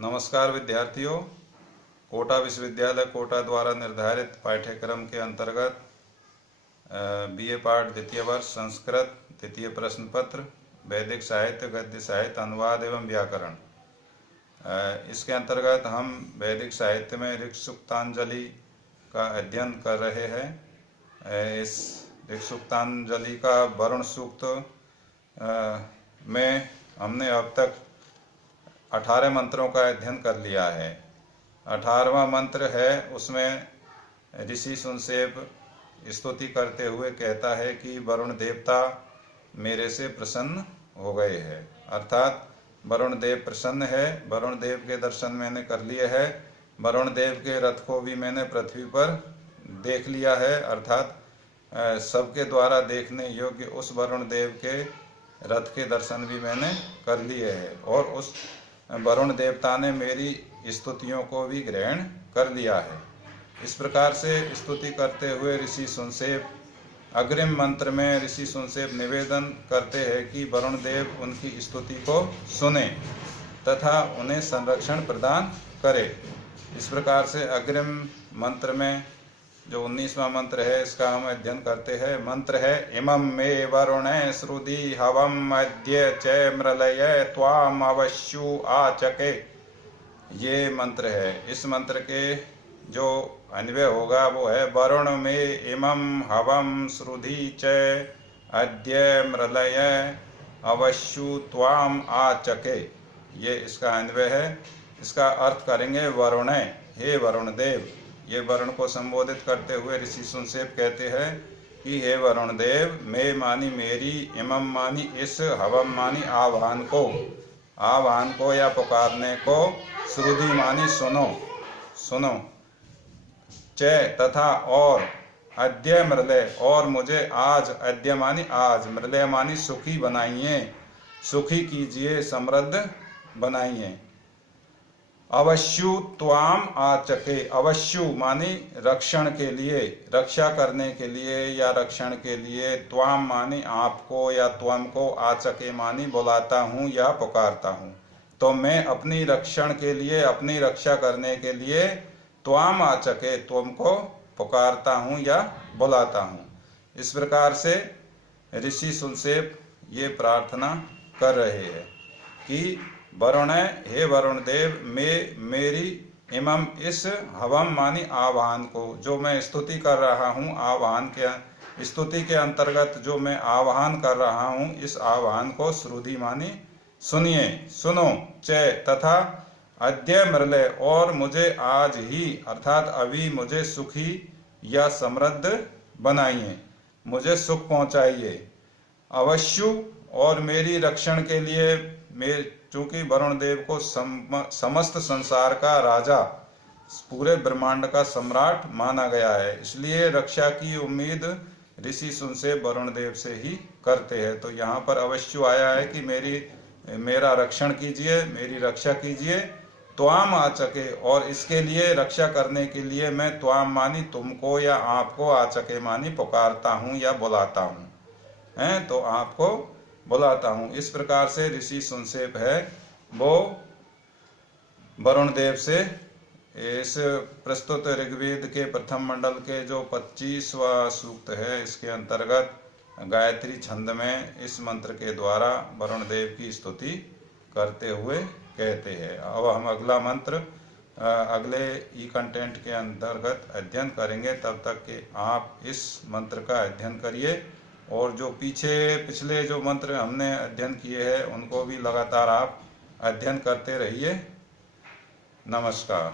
नमस्कार विद्यार्थियों। कोटा विश्वविद्यालय कोटा द्वारा निर्धारित पाठ्यक्रम के अंतर्गत बीए पाठ द्वितीय वर्ष संस्कृत द्वितीय प्रश्न पत्र वैदिक साहित्य गद्य साहित्य अनुवाद एवं व्याकरण, इसके अंतर्गत हम वैदिक साहित्य में ऋक् सूक्तांजलि का अध्ययन कर रहे हैं। इस ऋक् सूक्तांजलि का वरुण सूक्त में हमने अब तक 18 मंत्रों का अध्ययन कर लिया है। 18वां मंत्र है, उसमें ऋषि सुनसेप स्तुति करते हुए कहता है कि वरुण देवता मेरे से प्रसन्न हो गए हैं, अर्थात वरुण देव प्रसन्न है। वरुण देव के दर्शन मैंने कर लिए है, वरुण देव के रथ को भी मैंने पृथ्वी पर देख लिया है, अर्थात सबके द्वारा देखने योग्य उस वरुण देव के रथ के दर्शन भी मैंने कर लिए हैं और उस वरुण देवता ने मेरी स्तुतियों को भी ग्रहण कर लिया है। इस प्रकार से स्तुति करते हुए ऋषि सुनसेप अग्रिम मंत्र में ऋषि सुनसेप निवेदन करते हैं कि वरुण देव उनकी स्तुति को सुने तथा उन्हें संरक्षण प्रदान करे। इस प्रकार से अग्रिम मंत्र में जो 19वां मंत्र है, इसका हम अध्ययन करते हैं। मंत्र है, इमं मे वरुणे श्रुधि हवम अद्य च मृलय त्वाम अवश्यु आचके। ये मंत्र है। इस मंत्र के जो अन्वय होगा वो है, वरुण में इमं हवम श्रुधि च अद्य मृलय अवश्यु त्वाम आचके। ये इसका अन्वय है। इसका अर्थ करेंगे वरुणे, हे वरुण देव। ये वरुण को संबोधित करते हुए ऋषि सुनसेप कहते हैं कि हे वरुण देव, मैं मानी मेरी, इमम मानी इस, हवम मानी आह्वान को या पुकारने को, श्रुधि मानी सुनो, च तथा और, अद्य मृलय और मुझे आज, अद्य मानी आज, मृलय मानी सुखी बनाइए, सुखी कीजिए, समृद्ध बनाइए। अवश्यु त्वाम आचके, अवश्यु मानी रक्षण के लिए, रक्षा करने के लिए या रक्षण के लिए, त्वाम मानी आपको या त्वम को, आचके मानी बुलाता हूँ या पुकारता हूँ। तो मैं अपनी रक्षण के लिए, अपनी रक्षा करने के लिए त्वाम आचके, त्वम को पुकारता हूँ या बुलाता हूँ। इस प्रकार से ऋषि सुनसेप ये प्रार्थना कर रहे हैं कि वरुण, हे वरुण देव, मेरी इमम इस, हवम मानी आह्वान को, जो मैं स्तुति कर रहा हूँ, आह्वान के स्तुति के अंतर्गत जो मैं आह्वान कर रहा हूँ, इस आह्वान को श्रुधि मानी सुनिए, सुनो, च तथा अद्य मृलय और मुझे आज ही अर्थात अभी मुझे सुखी या समृद्ध बनाइए, मुझे सुख पहुँचाइए। अवश्यु और मेरी रक्षण के लिए, चूंकि वरुण देव को समस्त संसार का राजा, पूरे ब्रह्मांड का सम्राट माना गया है, इसलिए रक्षा की उम्मीद ऋषि सुनसेप वरुण देव से ही करते हैं। तो यहाँ पर अवश्य आया है कि मेरा रक्षण कीजिए, मेरी रक्षा कीजिए। त्वाम आचके और इसके लिए, रक्षा करने के लिए मैं त्वाम मानी तुमको या आपको, आचके मानी पुकारता हूँ या बुलाता हूँ, हैं तो आपको बुलाता हूँ। इस प्रकार से ऋषि सुनसेप है वो वरुण देव से इस प्रस्तुत ऋग्वेद के प्रथम मंडल के जो 25वां सूक्त है, इसके अंतर्गत गायत्री छंद में इस मंत्र के द्वारा वरुण देव की स्तुति करते हुए कहते हैं। अब हम अगला मंत्र अगले ई कंटेंट के अंतर्गत अध्ययन करेंगे। तब तक के आप इस मंत्र का अध्ययन करिए और जो पिछले जो मंत्र हमने अध्ययन किए हैं उनको भी लगातार आप अध्ययन करते रहिए। नमस्कार।